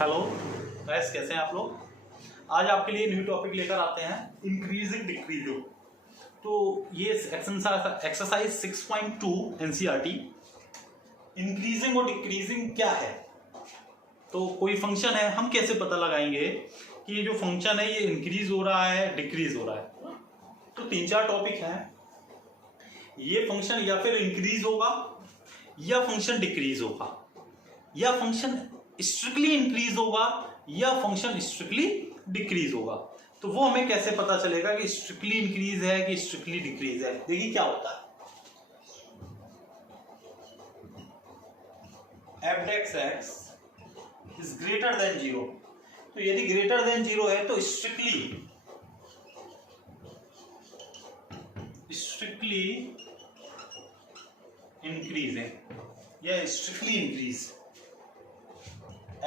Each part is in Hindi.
हेलो गाइस, कैसे हैं आप लोग। आज आपके लिए न्यू टॉपिक लेकर आते हैं इंक्रीजिंग डिक्रीजिंग। तो ये एक्सरसाइज 6.2 एनसीईआरटी। इंक्रीजिंग और डिक्रीजिंग क्या है। तो कोई फंक्शन है, हम कैसे पता लगाएंगे कि ये जो फंक्शन है ये इंक्रीज हो रहा है डिक्रीज हो रहा है। तो तीन चार टॉपिक हैं। ये फंक्शन या फिर इंक्रीज होगा या फंक्शन डिक्रीज होगा, या फंक्शन स्ट्रिक्टली इंक्रीज होगा या फंक्शन स्ट्रिक्टली डिक्रीज होगा। तो वो हमें कैसे पता चलेगा कि स्ट्रिक्टली इंक्रीज है कि स्ट्रिक्टली डिक्रीज है। देखिए क्या होता है, f(x) इज ग्रेटर देन 0। तो यदि ग्रेटर देन 0 है तो स्ट्रिक्टली इंक्रीज है या strictly increase.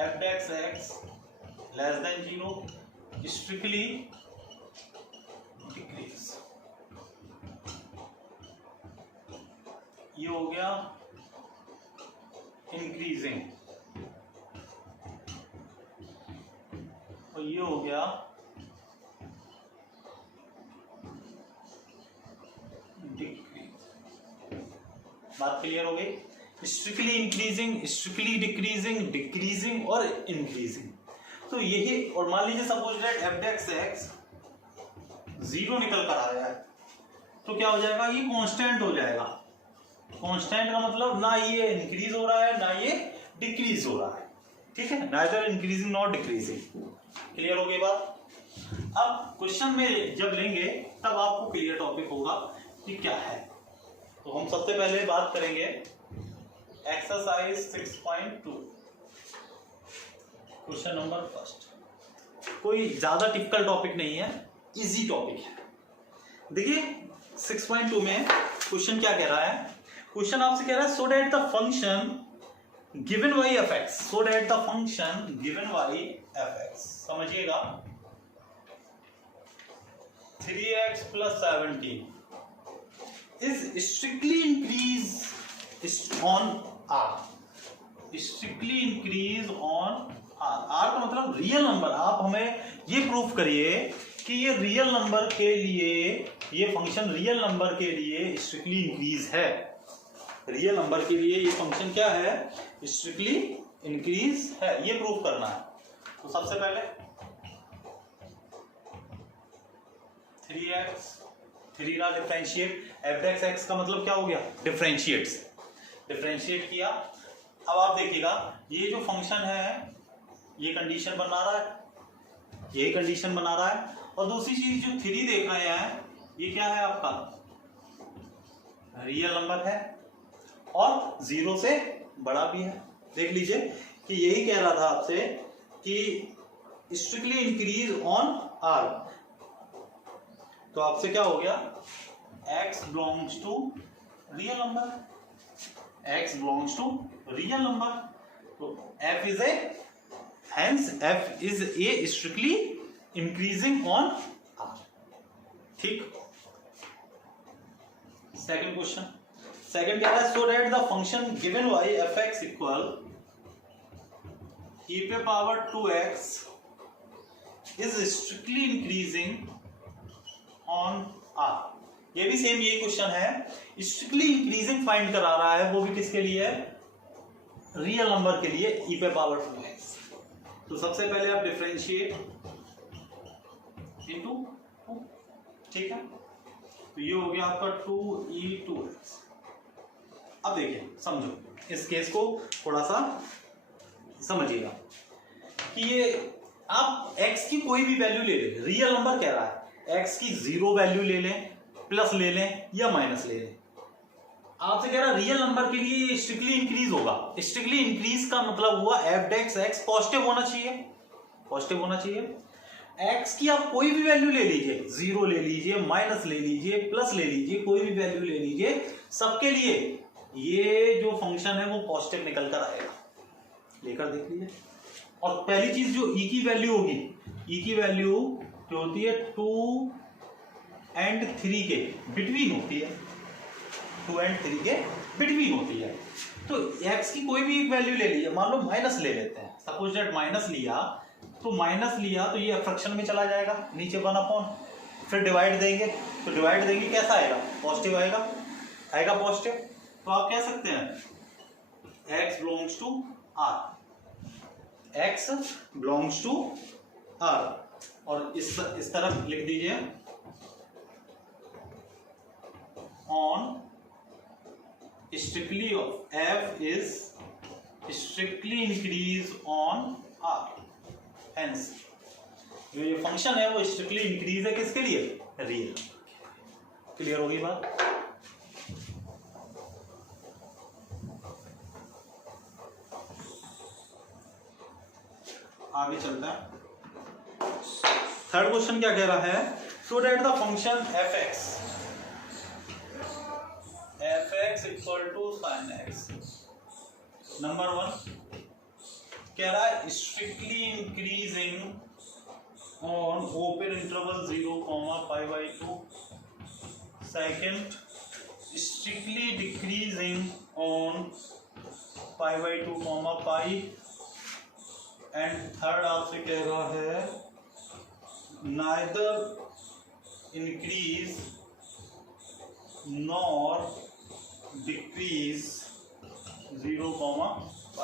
f(x) less than 0 strictly decrease. ये हो गया इंक्रीजिंग और ये हो गया डिक्रीज। बात क्लियर हो गई। Strictly increasing, strictly decreasing, decreasing और इंक्रीजिंग। तो यही, और मान लीजिए सपोज दैट f(x) 0 निकल कर आया है तो क्या हो जाएगा, ये कांस्टेंट हो जाएगा। कांस्टेंट का मतलब ना ये इंक्रीज हो रहा है ना ये डिक्रीज हो रहा है। ठीक है, neither increasing not decreasing. Clear हो गई बात। अब क्वेश्चन में जब लेंगे तब आपको क्लियर टॉपिक होगा कि क्या है। तो हम सबसे पहले बात करेंगे एक्सरसाइज 6.2 क्वेश्चन नंबर फर्स्ट। कोई ज्यादा टिपिकल टॉपिक नहीं है, इजी टॉपिक है। देखिए 6.2 में क्वेश्चन क्या कह रहा है। क्वेश्चन आपसे कह रहा है so that the function given y f(x), so that the function given y f(x), समझिएगा 3x + 17 is strictly increase on r। Strictly increase on r का मतलब रियल नंबर। आप हमें ये प्रूफ करिए कि ये रियल नंबर के लिए, ये फंक्शन रियल नंबर के लिए स्ट्रिक्टली इंक्रीज है। रियल नंबर के लिए ये फंक्शन क्या है, स्ट्रिक्टली इंक्रीज है। ये प्रूफ करना है। तो सबसे पहले 3x, 3 का डिफरेंशिएट, f(x) का मतलब क्या हो गया, डिफरेंशिएट्स। डिफरेंशिएट किया। अब आप देखिएगा ये जो फंक्शन है ये कंडीशन बना रहा है, यही कंडीशन बना रहा है। और दूसरी चीज जो 3 देख रहे हैं ये क्या है, आपका रियल नंबर है और 0 से बड़ा भी है। देख लीजिए कि यही कह रहा था आपसे कि स्ट्रिक्टली इंक्रीज ऑन r। तो आपसे क्या हो गया, x belongs to real number, x belongs to real number. तो f is a, hence f is a strictly increasing on r। ठीक। सेकंड क्वेश्चन, सेकंड क्या है, so that the function given y f(x) equal e⁻²x is strictly increasing on r। ये भी सेम यही क्वेश्चन है, स्ट्रिक्टली इंक्रीजिंग फाइंड करा रहा है, वो भी किसके लिए, रियल नंबर के लिए, e⁻²x। तो सबसे पहले आप डिफरेंशिएट इनटू 2, ठीक है। तो ये हो गया आपका 2e²x। अब देखिए, समझो इस केस को थोड़ा सा समझिएगा कि ये आप x की कोई भी वैल्यू ले लें, रियल नंबर कह रहा है, x की 0 वैल्यू ले लें, प्लस ले लें या माइनस ले लें। आपसे कह रहा रियल नंबर के लिए स्ट्रिक्टली इंक्रीज होगा। स्ट्रिक्टली इंक्रीज का मतलब हुआ f(x) पॉजिटिव होना चाहिए, पॉजिटिव होना चाहिए। x की आप कोई भी वैल्यू ले लीजिए, 0 ले लीजिए, माइनस ले लीजिए, प्लस ले लीजिए, कोई भी वैल्यू ले लीजिए, सबके लिए ये जो फंक्शन है वो पॉजिटिव निकल कर आएगा। लेकर देख लीजिए। और पहली चीज जो e की वैल्यू होगी, e की वैल्यू जो होती है 2 और 3 के बिटवीन होती है, 2 और 3 के बिटवीन होती है। तो x की कोई भी एक वैल्यू ले लीजिए, मान लो माइनस ले लेते हैं, सपोज दैट माइनस लिया, तो माइनस लिया तो ये फ्रैक्शन में चला जाएगा, नीचे 1/, फिर डिवाइड देंगे, तो डिवाइड देंगे कैसा आएगा, पॉजिटिव आएगा, आएगा पॉजिटिव। तो आप कह सकते हैं x belongs to r, x belongs to r, और इस तरफ लिख दीजिए on strictly of f is strictly increase on r, hence जो ये फंक्शन है वो स्ट्रिक्टली इंक्रीज है किसके लिए, रियल। क्लियर होगी बात। आगे चलते हैं। थर्ड क्वेश्चन क्या कह रहा है, so that the function fx equal to sin x, number 1 कह रहा है strictly increasing on open interval 0, π/2, second strictly decreasing on π/2, π, and third आपसे कह रहा है neither increase nor decrease 0, π।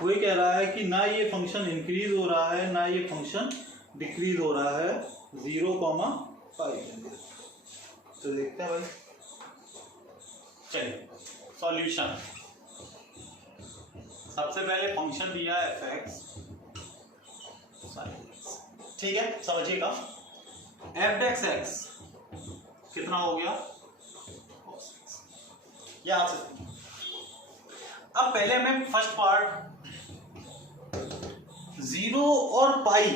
वो कह रहा है कि ना ये फंक्शन इंक्रीज हो रहा है ना ये फंक्शन डिक्रीज हो रहा है 0, π। तो देखते हैं भाई, चलिए सॉल्यूशन। सबसे पहले फंक्शन दिया fx, ठीक है, समझिएगा f(x) कितना हो गया, यहां से। अब पहले हमें फर्स्ट पार्ट 0 और पाई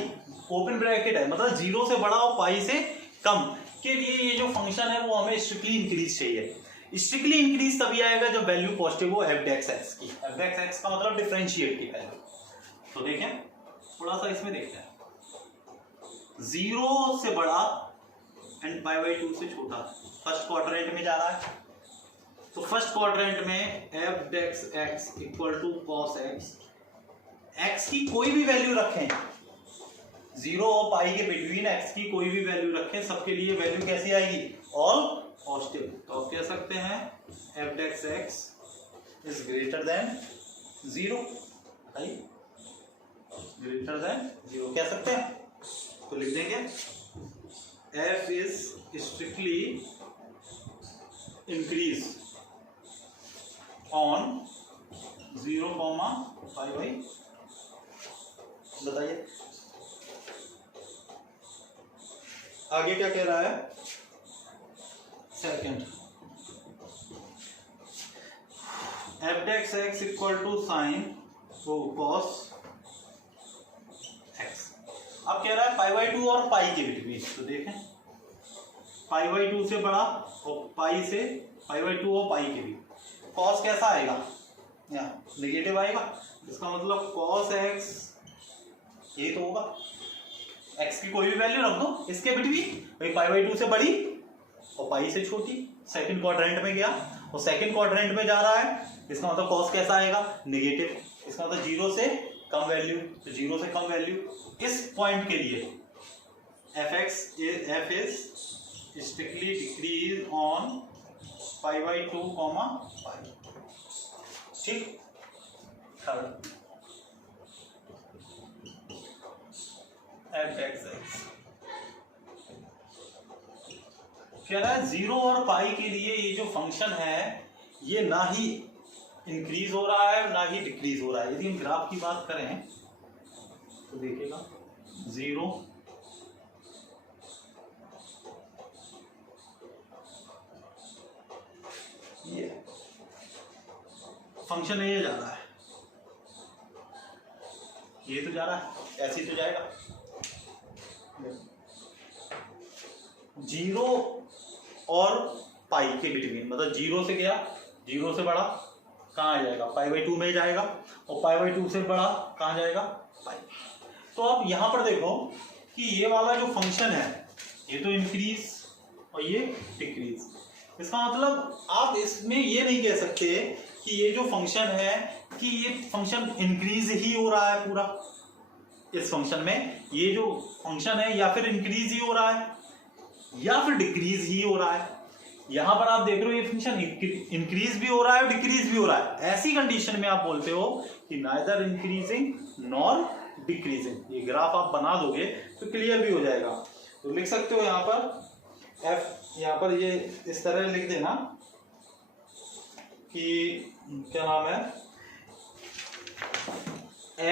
ओपन ब्रैकेट है, मतलब 0 से बड़ा और पाई से कम के लिए ये जो फंक्शन है वो हमें स्ट्रिक्टली इंक्रीज चाहिए। स्ट्रिक्टली इंक्रीज तभी आएगा जब वैल्यू पॉजिटिव हो f(x) की। f(x) का मतलब डिफरेंशिएट की वैल्यू। तो देखें थोड़ा सा इसमें देखते हैं, 0 से बड़ा एंड π/2 से छोटा, फर्स्ट क्वाड्रेंट में जा रहा है। तो फर्स्ट क्वाड्रेंट में f(x) equal to cos x, x की कोई भी वैल्यू रखें, 0 और पाई के बिटवीन x की कोई भी वैल्यू रखें, सबके लिए वैल्यू कैसी आएगी, ऑल पॉजिटिव। तो आप कह सकते हैं f(x) is greater than 0, greater than 0 कह सकते हैं। तो लिख देंगे f is strictly increase on 0, π/, बताइए आगे क्या कह रहा है। Second f(x) equal to sine cos x। अब कह रहा है π/2 और पाई के बीच, तो देखें π/2 से बड़ा और पाई से π/2 और पाई के बीच cos कैसा आएगा, यहाँ नेगेटिव आएगा, इसका मतलब cos x यही तो होगा, x की कोई भी वैल्यू रख दो इसके बिटवीन, भाई π/2 से बड़ी और पाई से छोटी। सेकंड क्वाड्रेंट में गया और सेकंड क्वाड्रेंट में जा रहा है, इसका मतलब cos कैसा आएगा, नेगेटिव, इसका मतलब 0 से कम वैल्यू, तो 0 से कम वैल्यू इस पॉइंट के लिए f is strictly decrease on π/2, π। ठीक, थर्ड f(x) कह रहा है 0 और पाई के लिए ये जो फंक्शन है ये ना ही इंक्रीज हो रहा है ना ही डिक्रीज हो रहा है। यदि हम ग्राफ की बात करें तो देखिएगा 0 ये फंक्शन ये जा रहा है, ये तो जा रहा है, ऐसे ही तो जाएगा। 0 और पाई के बिटवीन, मतलब 0 से गया, 0 से बड़ा कहाँ आ जाएगा, π/2 में जाएगा, और π/2 से बड़ा कहाँ जाएगा, पाई। तो अब यहाँ पर देखो कि ये वाला जो फंक्शन है ये तो इंक्रीज और ये डिक्रीज, इसका मतलब आप इसमें ये नहीं कह सकते कि ये जो फंक्शन है कि ये फंक्शन इंक्रीज ही हो रहा है पूरा, इस फंक्शन में ये जो फंक्शन है या फिर इंक्रीज ही हो रहा है या फिर डिक्रीज ही हो रहा है। यहां पर आप देख रहे हो ये फंक्शन इंक्रीज भी हो रहा है और डिक्रीज भी हो रहा है। ऐसी कंडीशन में आप बोलते हो कि नाइदर इंक्रीजिंग नॉर डिक्रीजिंग। ये ग्राफ आप बना दोगे तो क्लियर भी हो जाएगा। तो लिख सकते हो यहां पर एफ, यहां पर ये इस तरह लिख देना कि क्या नाम है,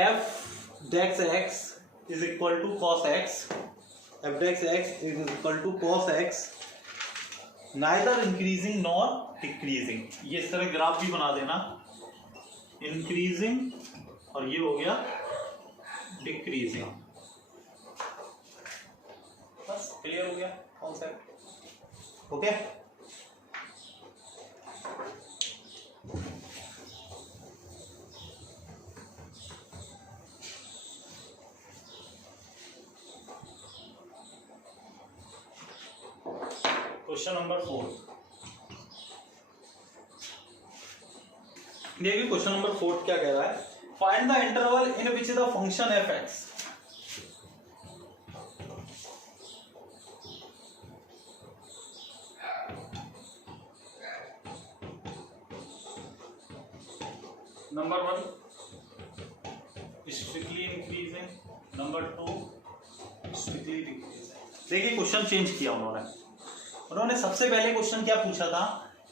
f dash x is equal to cos x, f dash x is equal to cos x neither increasing nor decreasing. ये इस तरह ग्राफ भी बना देना, इंक्रीजिंग और ये हो गया डिक्रीजिंग। बस क्लियर हो गया कॉन्सेप्ट। Okay, question number 4। देखिए क्वेश्चन नंबर 4 क्या कह रहा है, find the interval in which the function F x. Number 1 strictly increasing, number 2 strictly decreasing. देखिए क्वेश्चन चेंज किया उन्होंने सबसे पहले क्वेश्चन क्या पूछा था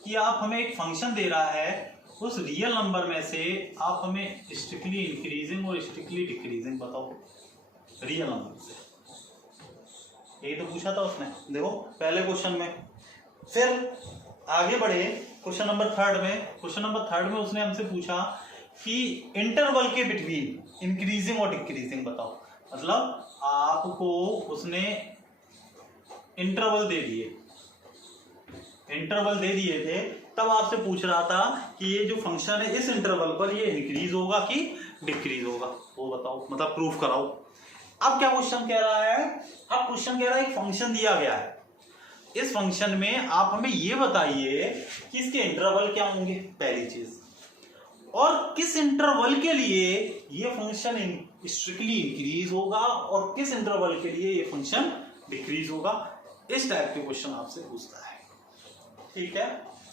कि आप हमें एक फंक्शन दे रहा है, उस रियल नंबर में से आप हमें स्ट्रिक्टली इंक्रीजिंग और स्ट्रिक्टली डिक्रीजिंग बताओ रियल नंबर से। यही तो पूछा था उसने, देखो पहले क्वेश्चन में। फिर आगे बढ़े क्वेश्चन नंबर 3 में। क्वेश्चन नंबर 3 में उसने हमसे पूछा कि इंटरवल के बिटवीन इंक्रीजिंग और डिक्रीजिंग बताओ। मतलब आपको उसने इंटरवल दे दिए थे, तब आपसे पूछ रहा था कि ये जो फंक्शन है इस इंटरवल पर ये इंक्रीज होगा कि डिक्रीज होगा, वो बताओ, मतलब प्रूफ कराओ। अब क्या क्वेश्चन कह रहा है, अब क्वेश्चन कह रहा है एक फंक्शन दिया गया है, इस फंक्शन में आप हमें ये बताइए कि इसके इंटरवल क्या होंगे पहली चीज, और किस इंटरवल के लिए ये फंक्शन स्ट्रिक्टली इंक्रीज होगा और किस इंटरवल के लिए ये फंक्शन डिक्रीज होगा। इस टाइप के क्वेश्चन आपसे पूछता है। ठीक है,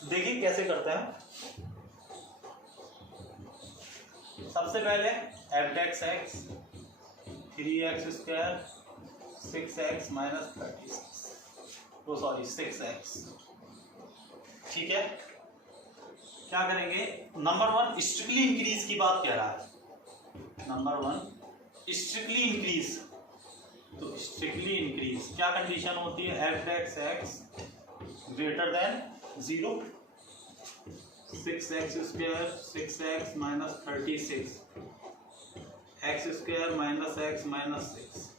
देखिए कैसे करते हैं। सबसे पहले f dash x 3x square 6x minus 6x। ठीक है, क्या करेंगे, नंबर 1 स्ट्रिक्टली इंक्रीज की बात कह रहा है। नंबर 1 स्ट्रिक्टली इंक्रीज, तो स्ट्रिक्टली इंक्रीज क्या कंडीशन होती है, f dash x greater than 0, 6x square 6x minus 36 x स्क्वायर minus x minus 6।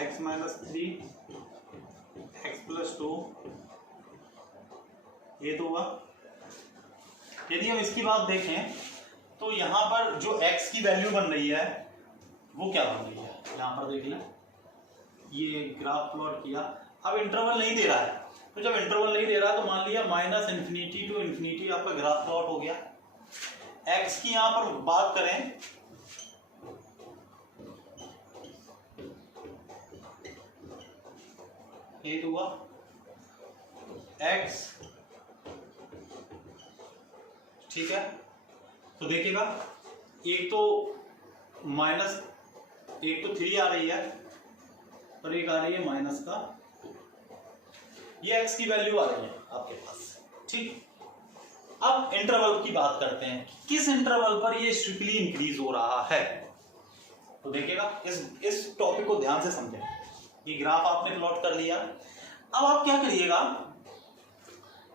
x minus 3 x plus 2, ये तो हुआ। यदि हम इसकी बात देखें तो यहां पर जो x की वैल्यू बन रही है वो क्या बन रही है, यहां पर देख लें, ये ग्राफ प्लॉट किया। अब इंटरवल नहीं दे रहा है, तो जब इंटरवल नहीं दे रहा तो मान लिया माइनस इन्फिनिटी टू इन्फिनिटी आपका ग्राफ प्लॉट हो गया। x की यहां पर बात करें ये तो हुआ x, ठीक है। तो देखिएगा एक तो 3 आ रही है और एक आ रही है माइनस का, ये x की वैल्यू आ रही है आपके पास। ठीक, अब इंटरवल की बात करते हैं, किस इंटरवल पर ये स्ट्रिक्टली इंक्रीज हो रहा है। तो देखिएगा इस टॉपिक को ध्यान से समझें। ये ग्राफ आपने प्लॉट कर लिया। अब आप क्या करिएगा,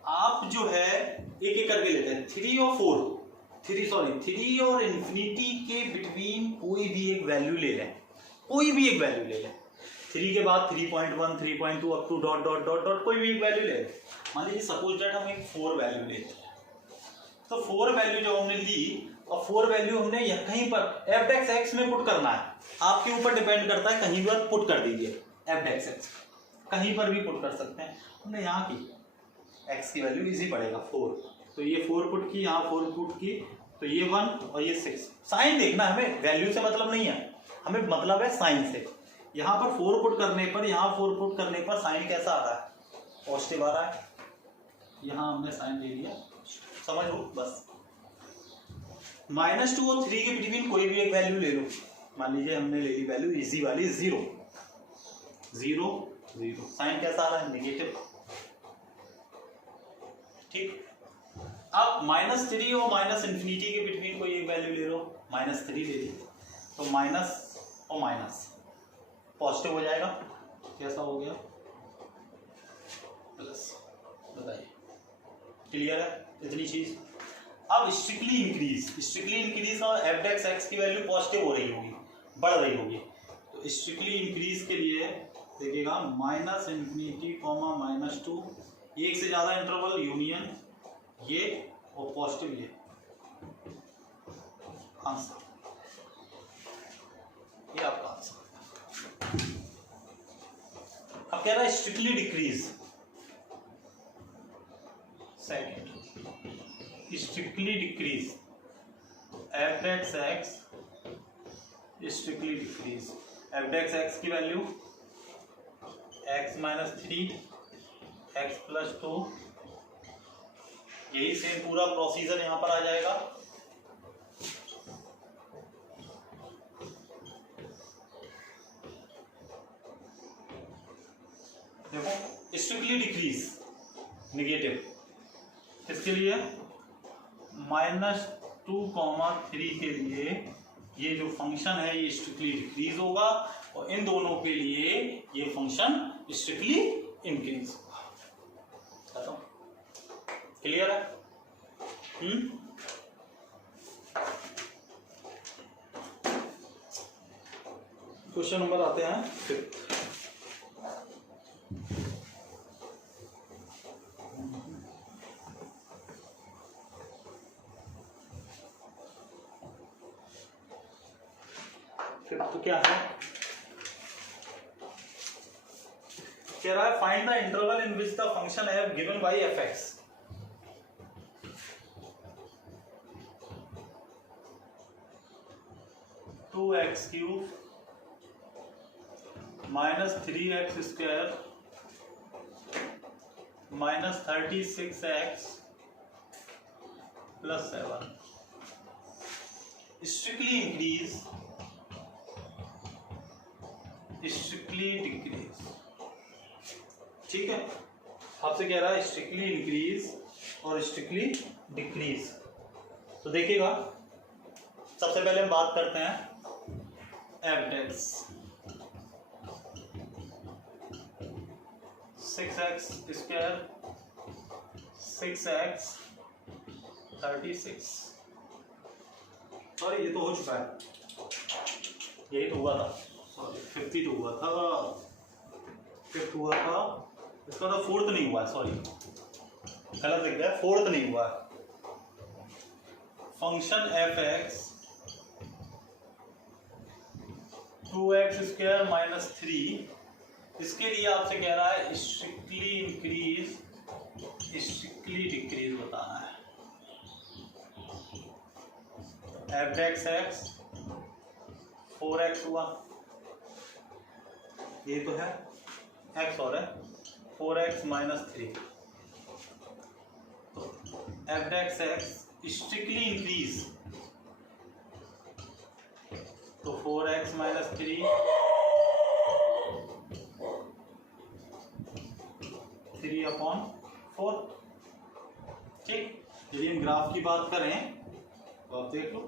आप जो है एक एक करके लेते हैं, 3 और इन्फिनिटी के बिटवीन कोई भी एक वैल्यू ले लें, कोई भी एक वैल्यू ले लें। 3 के बाद 3.1 3.2 up to dot dot dot dot कोई भी एक वैल्यू ले लें। मान लीजिए सपोज दैट हम एक 4 वैल्यू लेते हैं, तो 4 वैल्यू जब हमने ली और 4 वैल्यू हमने कहीं पर f डेक्स x में पुट करना है, आपके ऊपर डिपेंड करता है, कहीं पर पुट कर दीजिए एफ डेक्स एक्स, कहीं पर भी पुट कर सकते हैं। हमने यहाँ की एक्स की वैल्यू इजी पड़ेगा 4, तो ये 4 पुट की, यहाँ 4 पुट की, तो ये 1 और ये 6। साइन देखना, हमें वैल्यू से मतलब नहीं है, हमें मतलब है साइन से। यहाँ पर 4 पुट करने पर, यहाँ 4 पुट करने पर साइन कैसा आ रहा है, पॉजिटिव आ रहा है। यहाँ हमने साइन ले लिया, समझ लो बस। -2 और 3 के बिटवीन कोई भी एक वैल्यू ले लो, मान लीजिए हमने ले ली वैल्यू इजी वाली 0 0 0, साइन कैसा आ रहा है, नेगेटिव। ठीक, अब -3 और -∞ के बिटवीन कोई एक वैल्यू ले लो, -3 ले ली, तो माइनस और माइनस पॉजिटिव हो जाएगा, कैसा हो गया, प्लस। बताइए, क्लियर है इतनी चीज। अब स्ट्रिक्टली इंक्रीज और एफ डेक्स एक्स की वैल्यू पॉजिटिव हो रही होगी, बढ़ रही होगी, तो स्ट्रिक्टली इंक्रीज के लिए देखिएगा -∞, -2, एक से ज्यादा इंटरवल यूनियन ये और पॉजिटिव ये आंसर, ये आपका आंसर। अब कह रहा है strictly decrease, second strictly decrease, f dash x strictly decrease, f dash x की वैल्यू x -3 x + 2, यही सेम पूरा प्रोसीजर यहां पर आ जाएगा। देखो स्ट्रिक्टली डिक्रीज नेगेटिव, किसके लिए, -2,3 के लिए ये जो फंक्शन है ये स्ट्रिक्टली डिक्रीज होगा, और इन दोनों के लिए ये फंक्शन स्ट्रिक्टली इंक्रीज होगा। क्लियर है? क्वेश्चन नंबर आते हैं 5th। तो क्या है, कह रहा है find the interval in which the function f given by f x. Two x cube -3x² -36x + 7 strictly increase strictly decrease. ठीक है, आपसे कह रहा है स्ट्रिक्टली इंक्रीज और स्ट्रिक्टली डिक्रीज। तो देखिएगा, सबसे पहले हम बात करते हैं एफ डेक्स 6x² 6x 36। सॉरी, ये तो हो चुका है, यही तो हुआ था, सॉरी 50 तो हुआ था, 5th हुआ था, इसका तो 4th नहीं हुआ है, सॉरी गलत लिख गया, 4th नहीं हुआ। फंक्शन एफ एक्स 2x² -3, इसके लिए आपसे कह रहा है स्ट्रिक्टली इंक्रीज स्ट्रिक्टली डिक्रीज बताना है। एफ डेक्स एक्स 4x हुआ, ये तो है x और है 4x -3, तो F dash x strictly increase, तो 4x -3 3/4। ठीक, यदि हम ग्राफ की बात करें तो आप देख लो,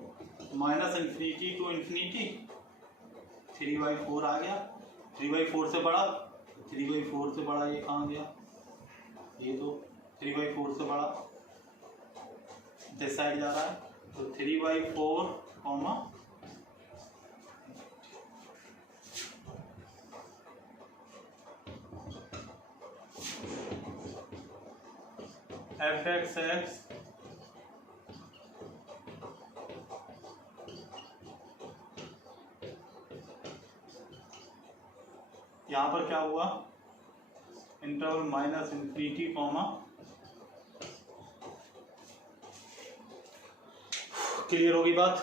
-∞ to ∞ 3/4 आ गया, 3/4 से बड़ा, 3/4 से बड़ा ये कहाँ गया, ये तो 3/4 से बड़ा दिस साइड जा रहा है, तो 3/4 एफ डेक्स एक्स यहाँ पर क्या हुआ, interval minus infinity comma, clear होगी बात?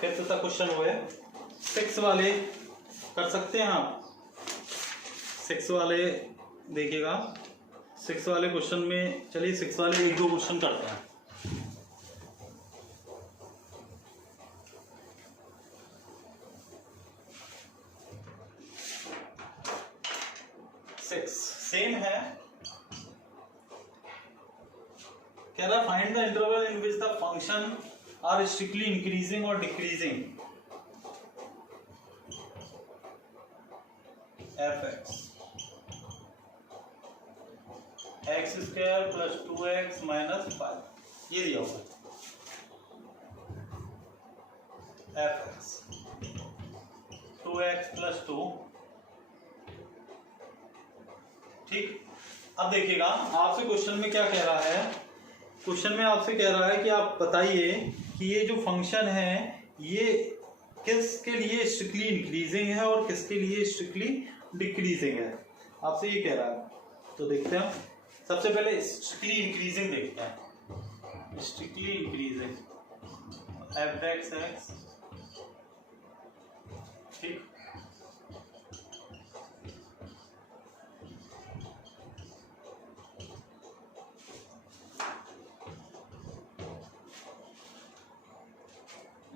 फिफ्थ तक क्वेश्चन हुए। 6 वाले कर सकते हैं आप। 6 वाले देखिएगा, 6 वाले क्वेश्चन में, चलिए 6 वाले 1-2 क्वेश्चन करते हैं। सेम है, कह रहा find the interval in which the function are strictly increasing और decreasing F X square plus 2x minus 5, ये दिया हुआ एफ एक्स 2x प्लस 2। ठीक, अब देखिएगा आपसे क्वेश्चन में क्या कह रहा है। क्वेश्चन में आपसे कह रहा है कि आप बताइए कि ये जो फंक्शन है ये किसके लिए स्ट्रिक्टली इंक्रीजिंग है और किसके लिए स्ट्रिक्टली डिक्रीजिंग है, आपसे ये कह रहा है। तो देखते हैं, सबसे पहले स्ट्रिक्टली इंक्रीजिंग देखते हैं। Strictly increasing F x x, ठीक,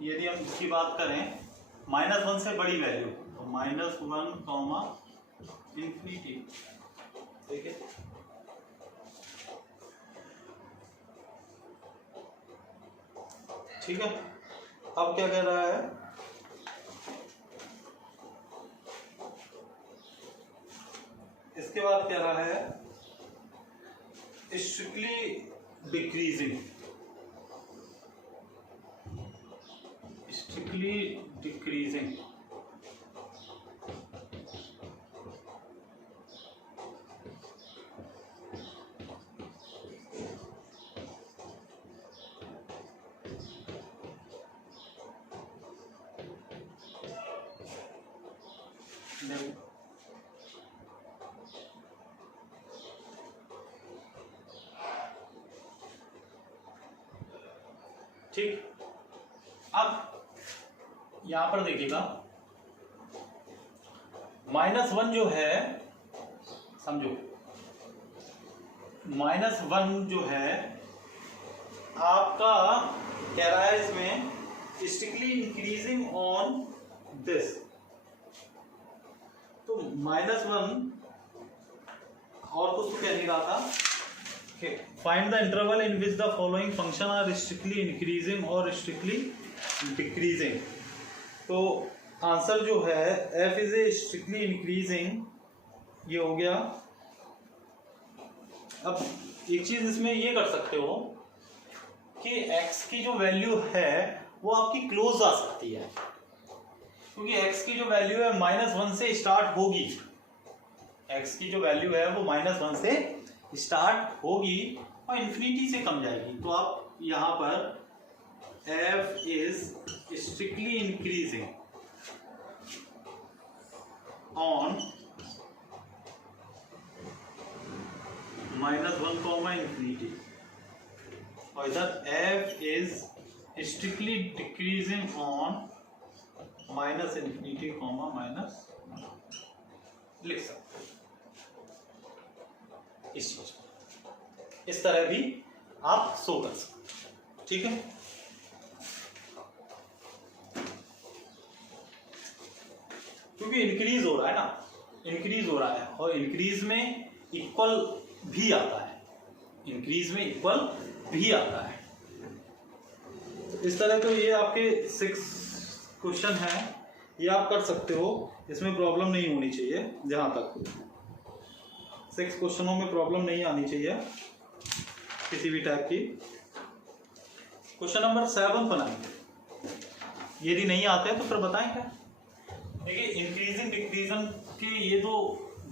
यदि हम इसकी बात करें -1 से बड़ी वैल्यू, तो -1 कॉमा इंफिनिटी, ठीक है। ठीक है, अब क्या कह रहा है, इसके बाद कह रहा है स्ट्रिक्टली डिक्रीजिंग, स्ट्रिक्टली डिक्रीजिंग, ठीक। अब यहां पर देखिएगा -1 जो है, समझो -1 जो है आपका कह रहा है इसमें स्ट्रिक्टली इंक्रीजिंग ऑन दिस, तो -1 और कुछ तो कह नहीं रहा था। Find the interval in which the following function are strictly increasing और स्ट्रिक्टली डिक्रीजिंग। तो आंसर जो है f is a strictly increasing, ये हो गया। अब एक चीज इसमें ये कर सकते हो कि x की जो वैल्यू है वो आपकी क्लोज आ सकती है, क्योंकि x की जो वैल्यू है -1 से स्टार्ट होगी, x की जो वैल्यू है वो -1 से स्टार्ट होगी और इंफिनिटी से कम जाएगी। तो आप यहां पर f is strictly increasing on -1 comma infinity, और इधर f is strictly decreasing on -infinity comma minus, लिख सकते हैं इस चीज को, इस तरह भी आप शो कर सकते। ठीक है, क्योंकि इंक्रीज हो रहा है ना, इंक्रीज हो रहा है और इंक्रीज में इक्वल भी आता है, इंक्रीज में इक्वल भी आता है। इस तरह तो ये आपके 6 क्वेश्चन हैं, ये आप कर सकते हो, इसमें प्रॉब्लम नहीं होनी चाहिए। जहां तक 6 क्वेश्चनों में प्रॉब्लम नहीं आनी चाहिए किसी भी टाइप की। क्वेश्चन नंबर 7 बनाएंगे, यदि नहीं आते हैं तो फिर बताएंगे। देखिए इंक्रीजिंग डिक्रीजिंग के ये जो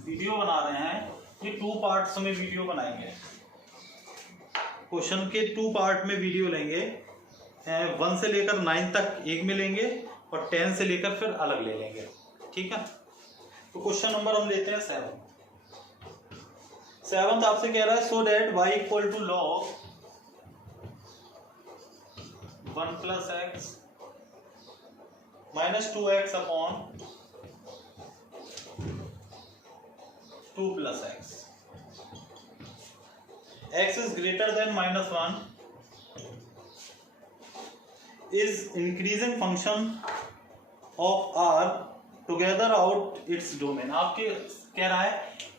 वीडियो बना रहे हैं, ये 2 पार्ट्स में वीडियो बनाएंगे। क्वेश्चन के 2 पार्ट में वीडियो लेंगे, 1 से लेकर 9 तक एक में लेंगे और 10 से लेकर फिर अलग ले लेंगे। ठीक है। तो क्वेश्चन नंबर हम लेते हैं 7 आपसे कह रहा है so that y equal to log 1 plus x minus 2x upon 2 plus x x is greater than -1 is increasing function of r together out its domain। आपके कह रहा है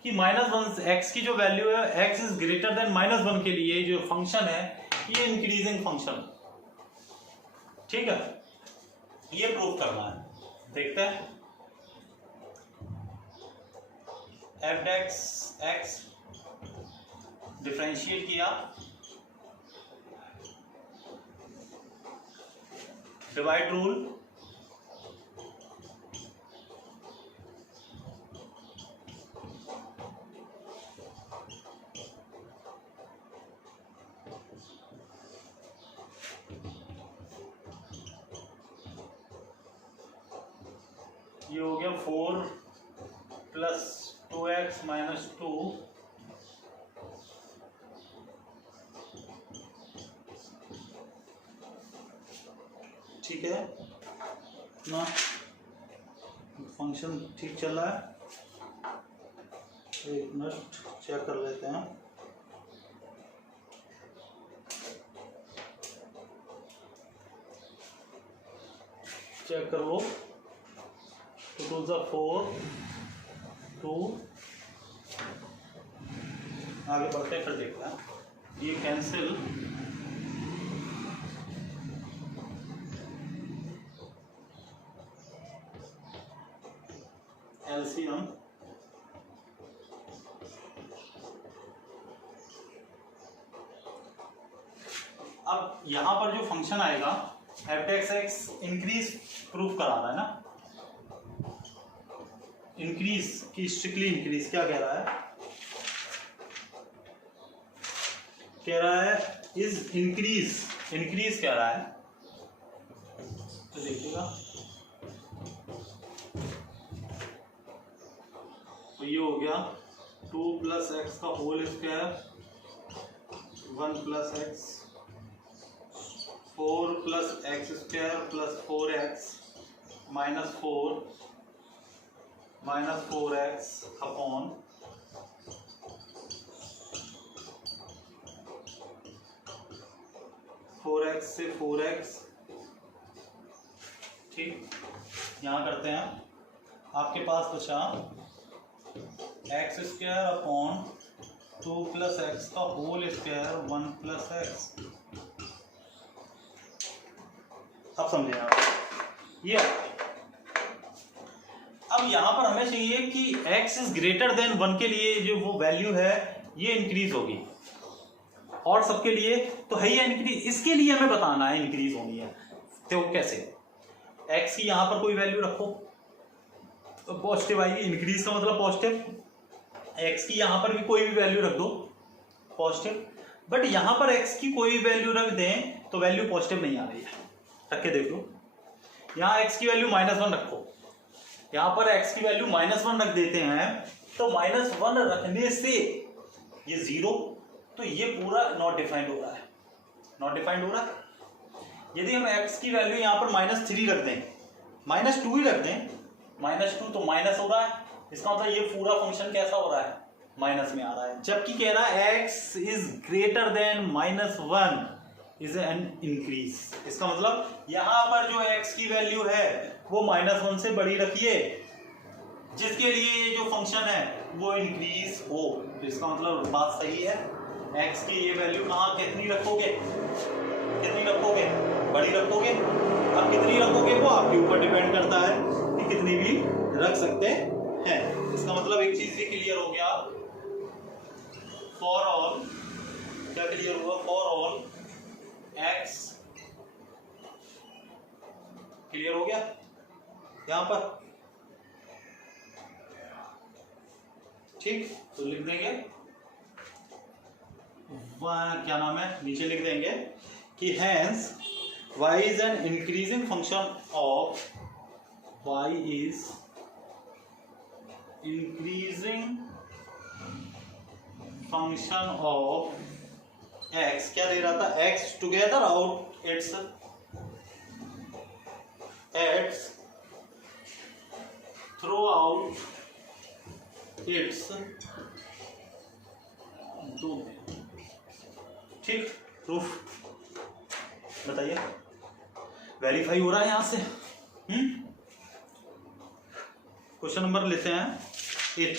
कि -1 x की जो वैल्यू है x is greater than -1 के लिए जो फंक्शन है ये इंक्रीजिंग फंक्शन, ठीक है, ये प्रूव करना है। देखते हैं f(x) डिफरेंशिएट किया, डिवाइड रूल, ये हो गया 4 प्लस 2x माइनस 2 ठीक है ना, फंक्शन ठीक चल रहा है। एक मिनट चेक कर लेते हैं। चेक कर लो, 2 2 ज़ा 4 2, आगे बढ़ते फिर देखते हैं। ये कैंसिल, एलसीएम अब यहां पर जो फंक्शन आएगा f(x) इंक्रीज प्रूफ करा रहा है ना, इंक्रीज की स्ट्रिक्टली इंक्रीज क्या कह रहा है, कह रहा है इज इंक्रीज कह रहा है। तो देखिएगा तो ये हो गया 2 प्लस एक्स का whole square 1 plus x 4 plus x square plus 4x minus 4x upon 4x से 4x, ठीक। यहाँ करते हैं, आपके पास बचा x square upon 2 plus x का होल स्क्वायर 1 प्लस एक्स। अब समझे आप ये। अब यहां पर हमें चाहिए कि x इज ग्रेटर देन 1 के लिए जो वो वैल्यू है ये इंक्रीज होगी, और सबके लिए तो है ही इंक्रीज, इसके लिए हमें बताना है इंक्रीज होनी है। तो कैसे, x की यहां पर कोई वैल्यू रखो तो पॉजिटिव आएगी, इंक्रीज का मतलब पॉजिटिव। x की यहां पर भी कोई भी वैल्यू रख दो पॉजिटिव, बट यहां पर x की कोई वैल्यू रख दें तो वैल्यू पॉजिटिव नहीं आ रही है। रख के देख लो, यहां x की वैल्यू -1 रखो, यहां पर x की वैल्यू -1 रख देते हैं, तो -1 रखने से ये 0, तो ये पूरा नॉट डिफाइंड हो रहा है, नॉट डिफाइंड हो रहा है। यदि हम x की वैल्यू यहां पर -3 रख दें, -2 ही रख दें, -2 तो माइनस हो रहा है, इसका मतलब ये पूरा फंक्शन कैसा हो रहा है, माइनस में आ रहा है। जबकि कह रहा है x is greater then -1 is an increase, इसका मतलब यहां पर जो x की वैल्यू है वो -1 से बड़ी रखिए, जिसके लिए ये जो फंक्शन है वो इंक्रीज हो। तो इसका मतलब बात सही है, x की ये वैल्यू कहाँ कितनी रखोगे, बड़ी रखोगे। अब कितनी रखोगे वो आपके ऊपर डिपेंड करता है कि कितनी भी रख सकते हैं। इसका मतलब एक चीज भी क्लियर हो गया, फॉर ऑल, क्या क्लियर हुआ, फॉर ऑल x क्लियर हो गया यहां पर, ठीक। तो लिख देंगे क्या नाम है, नीचे लिख देंगे कि hence y is an increasing function of y is increasing function of x, क्या दे रहा था, x together out it's through out its domain. ठीक, प्रूफ बताइए, वेरीफाई हो रहा है यहां से। क्वेश्चन नंबर लेते हैं 8।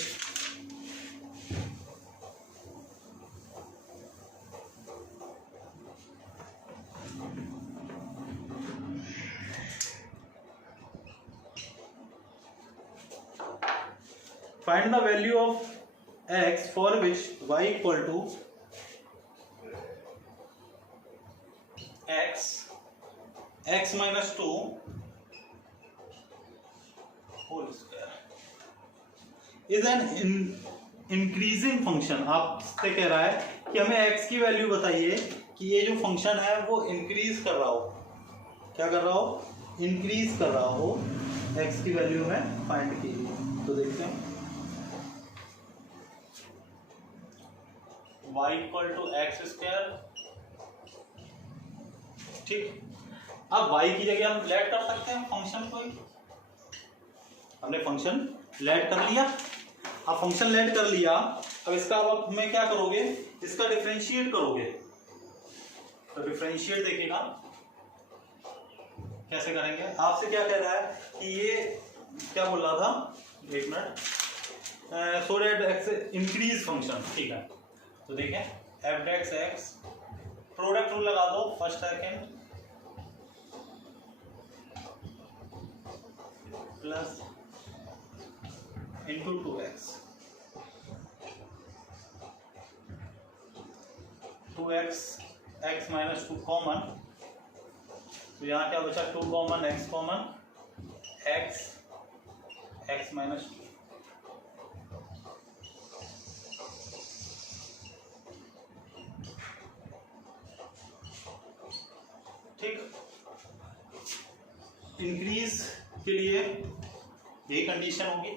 Find the value of x for which y equal to x minus 2 whole square is an increasing function। आपसे कह रहा है कि हमें x की वैल्यू बताइए कि ये जो फंक्शन है वो इंक्रीज कर रहा हो, क्या कर रहा हो, इंक्रीज कर रहा हो, x की वैल्यू में फाइंड कीजिए। तो देखते हैं y equal to x square. ठीक, अब y की जगह हम लेट कर सकते हैं फंक्शन को, हमने फंक्शन लेट कर लिया। अब फंक्शन लेट कर लिया, अब इसका अब हमें क्या करोगे, इसका डिफरेंशिएट करोगे। तो डिफरेंशिएट देखिएगा कैसे करेंगे। आपसे क्या कह रहा है कि ये क्या बोल रहा था, एक minute, so that x increase function. ठीक है, तो देखें F dash x, product rule लगा दो first second, plus into 2x, 2x x minus 2 common, तो यहाँ क्या बचा, 2 common, x common, x minus 2। ठीक, इंक्रीज के लिए यही कंडीशन होगी।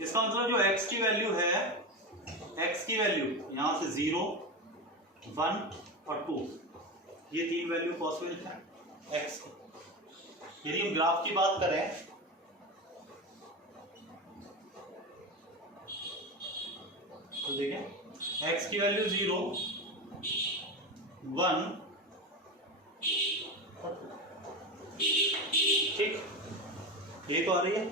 इसका मतलब जो x की वैल्यू है, x की वैल्यू यहां से 0, 1 और 2, ये 3 वैल्यू पॉसिबल है x की। यदि हम ग्राफ की बात करें तो देखें x की वैल्यू 0, 1, ठीक, ये तो आ रही है।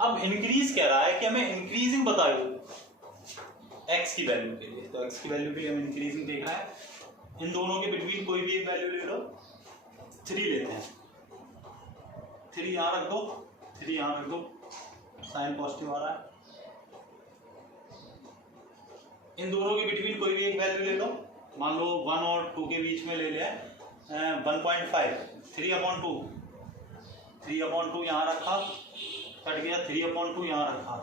अब इंक्रीज कह रहा है कि हमें इंक्रीजिंग बताओ x की वैल्यू के लिए, तो x की वैल्यू के लिए हम इंक्रीजिंग देख रहा है। इन दोनों के बिटवीन कोई भी एक वैल्यू ले लो, 3 लेते हैं, 3 यहां रख दो, 3 यहां रख दो, साइन पॉजिटिव आ रहा है। इन दोनों के बिटवीन कोई भी एक वैल्यू ले लो, मान लो 1 और 2 के बीच में ले लिया 1.5, 3/2, 3/2 यहाँ रखा, कट गया, 3/2 यहाँ रखा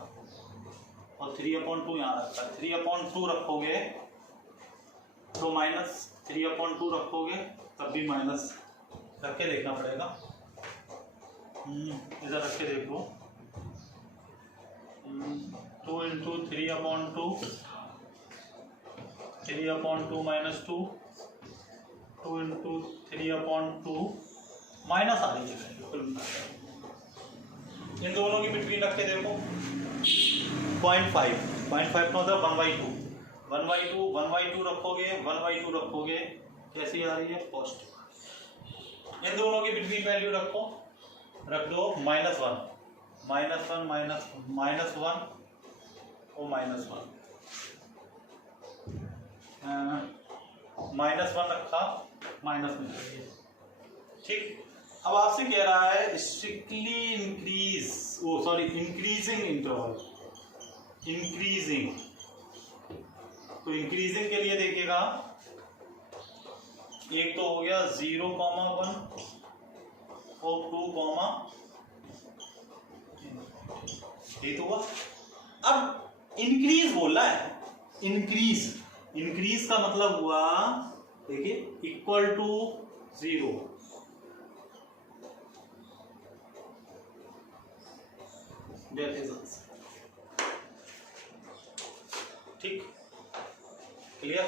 और 3/2 यहाँ रखा। 3/2 रखोगे तो माइनस, 3/2 रखोगे तब भी माइनस, रख के देखना पड़ेगा। इधर रख के देखो, 2 इंटू 3/2, 3/2 माइनस 2, 2 इंटू 3/2 माइनस आ रही है। इन दोनों की बिटवीन रख के देखो, 0.5 का मतलब 1/2, 1/2 रखोगे, 1/2 रखोगे, कैसी आ रही है, पॉजिटिव। इन दोनों की बिटवीन वैल्यू रखो, रख दो -1, -1 और -1, -1 रखा, माइनस में। ठीक, अब आपसे कह रहा है स्ट्रिक्टली इंक्रीजिंग इंटरवल, इंक्रीजिंग। तो इंक्रीजिंग के लिए देखिएगा, एक तो हो गया 0,1 और 2, ये तो हुआ। अब इंक्रीज बोल रहा है, इंक्रीज का मतलब हुआ, देखिए, equal to 0। That is answer. ठीक, क्लियर?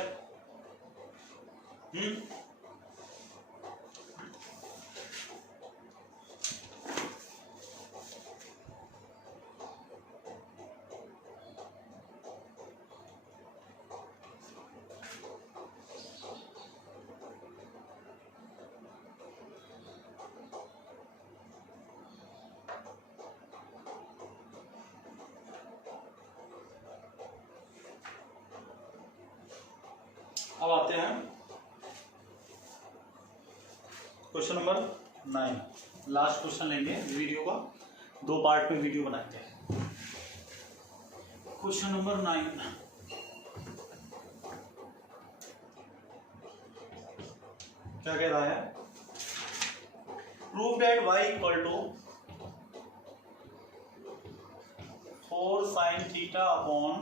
अब आते हैं क्वेश्चन नंबर 9। लास्ट क्वेश्चन लेंगे वीडियो का, 2 पार्ट में वीडियो बनाते हैं। क्वेश्चन नंबर 9 क्या कह रहा है? Prove that y equal to 4 sin theta upon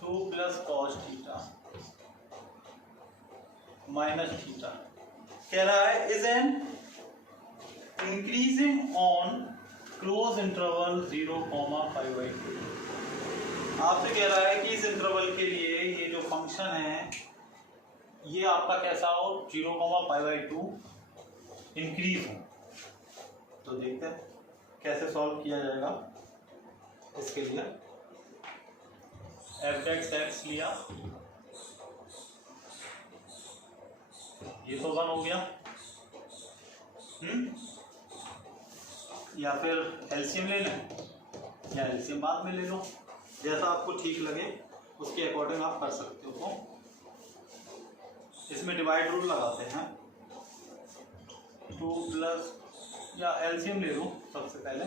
2 plus cos theta minus theta. कह रहा है is an increasing on close interval 0,5/2। आपसे कह रहा है कि इस इंटरवल के लिए ये जो फंक्शन है ये आपका कैसा हो, 0,5/2 इंक्रीज हो। तो देखते हैं कैसे सॉल्व किया जाएगा। इसके लिए f(x) लिया, ये तो 1 हो गया। या फिर एलसीएम ले लें, या एलसीएम बाद में ले लो, जैसा आपको ठीक लगे उसके अकॉर्डिंग आप कर सकते हो। इसमें डिवाइड रूल लगाते हैं। 2 प्लस, या एलसीएम ले लो सबसे पहले,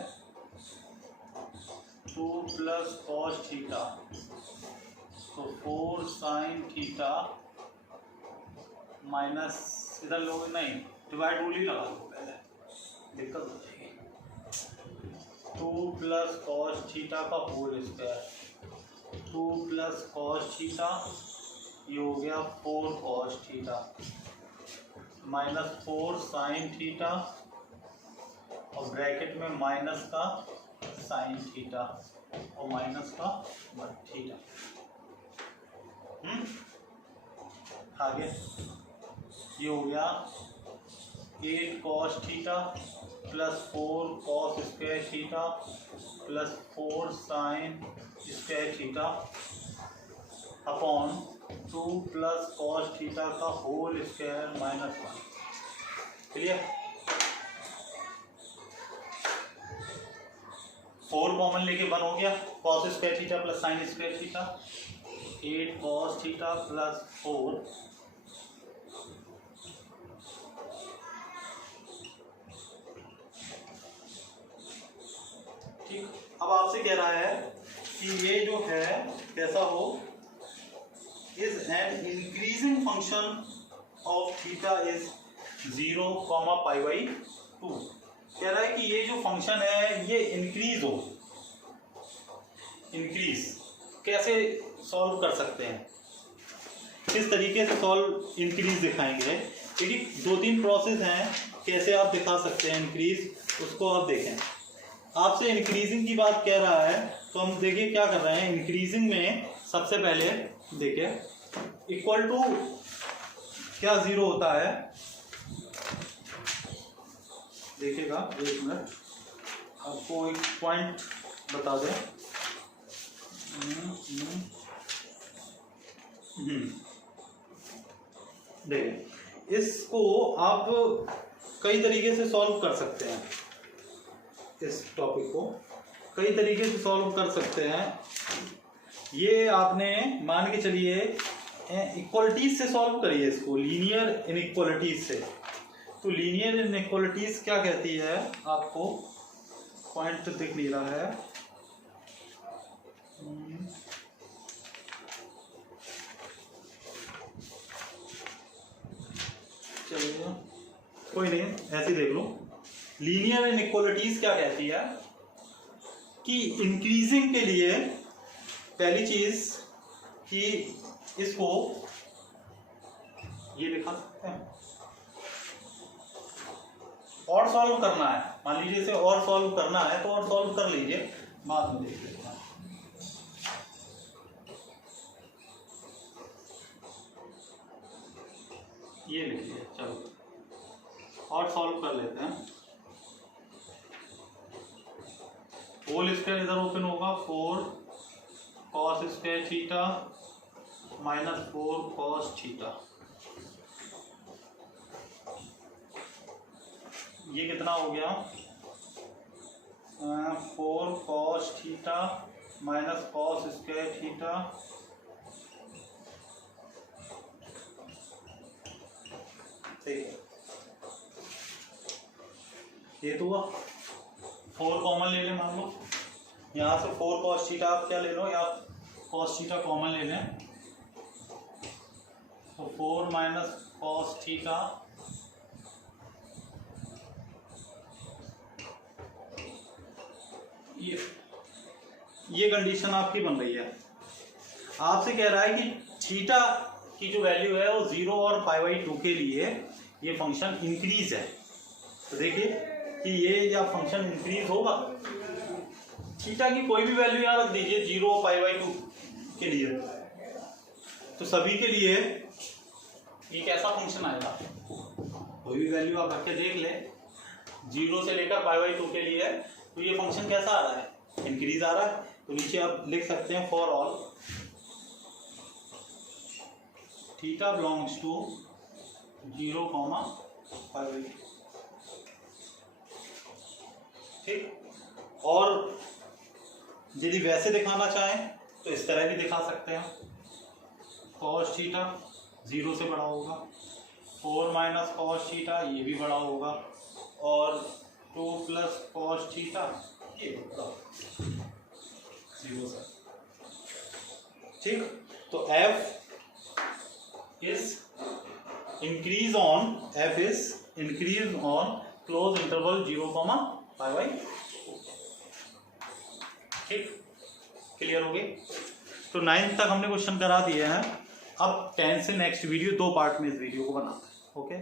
2 प्लस कॉस थीटा, तो 4 साइन थीटा माइनस, इधर लोग नहीं, डिवाइड रूल ही लगा दो पहले, दिक्कत हो जाएगी। 2 प्लस कॉस थीटा का whole square, 2 plus cos theta, ये हो गया 4 cos theta minus 4 sine theta, और ब्रैकेट में माइनस का साइन थीटा और माइनस का थीटा। आगे ये हो गया 8 cos theta plus 4 cos square theta plus 4 sine square theta upon 2 plus cos theta का whole square minus 1। Clear? 4 common लेके 1 हो गया, cos square theta plus sign square theta, 8 cos theta plus 4 ठीक। अब आपसे कह रहा है कि ये जो है कैसा हो, is an increasing function of theta is 0,π/2। कह रहा है कि ये जो फंक्शन है ये इंक्रीज हो। इंक्रीज कैसे सॉल्व कर सकते हैं, किस तरीके से सॉल्व इंक्रीज दिखाएंगे, क्योंकि 2-3 प्रोसेस हैं कैसे आप दिखा सकते हैं इंक्रीज, उसको आप देखें। आपसे इंक्रीजिंग की बात कह रहा है तो हम देखिए क्या कर रहे हैं। इंक्रीजिंग में सबसे पहले देखिए इक्वल टू क्या 0 होता है, देखिएगा 1 मिनट, आपको एक पॉइंट बता दें। देखिए इसको आप कई तरीके से सॉल्व कर सकते हैं, इस टॉपिक को कई तरीके से सॉल्व कर सकते हैं। ये आपने मान के चलिए इक्वलिटीज से सॉल्व करिए इसको, लीनियर इनइक्वलिटीज से। तो लीनियर इनइक्वलिटीज क्या कहती है, आपको पॉइंट दिख नहीं रहा है, चलिए कोई नहीं, ऐसे देख लो। लीनियर इनइक्वलिटीज क्या कहती है कि इंक्रीजिंग के लिए पहली चीज कि इसको ये लिखा सकते हैं, और सॉल्व करना है, मान लीजिए इसे और सॉल्व करना है तो और सॉल्व कर लीजिए, बाद में देख लेते हैं। ये लिखिए, चलो और सॉल्व कर लेते हैं। होल स्क्वायर इधर ओपन होगा, 4 cos square theta minus 4 cos theta, ये कितना हो गया 4 cos theta minus cos square theta, ठीक है, ये तो हुआ। 4 कॉमन ले लें, मान लो यहाँ से 4 cos थीटा आप क्या ले लो, या cos थीटा कॉमन ले लें, तो 4 माइनस cos थीटा ये कंडीशन आपकी बन रही है। आपसे कह रहा है कि थीटा की जो वैल्यू है वो 0 और π/2 के लिए ये फंक्शन इंक्रीज है। तो देखिए कि ये या फंक्शन इंक्रीज होगा, थीटा की कोई भी वैल्यू यहाँ रख दीजिए 0 और π/2 के लिए, तो सभी के लिए ये कैसा फंक्शन आएगा, कोई भी वैल्यू आप रख के देख ले 0 से लेकर π/2 के लिए, तो ये फंक्शन कैसा आ रहा है, इंक्रीज आ रहा है। तो नीचे आप लिख सकते हैं for all theta belongs to 0, π/2, ठीक। और यदि वैसे दिखाना चाहें तो इस तरह भी दिखा सकते हैं, cos थीटा 0 से बड़ा होगा, 4 माइनस cos थीटा ये भी बड़ा होगा, और 2 प्लस cos थीटा ये बड़ा 0 से, ठीक। तो f is increase on close interval 0, π/2, ठीक, क्लियर हो गई। तो 9th तक हमने क्वेश्चन करा दिए हैं। अब 10 से नेक्स्ट वीडियो 2 पार्ट में इस वीडियो को बनाते हैं, ओके।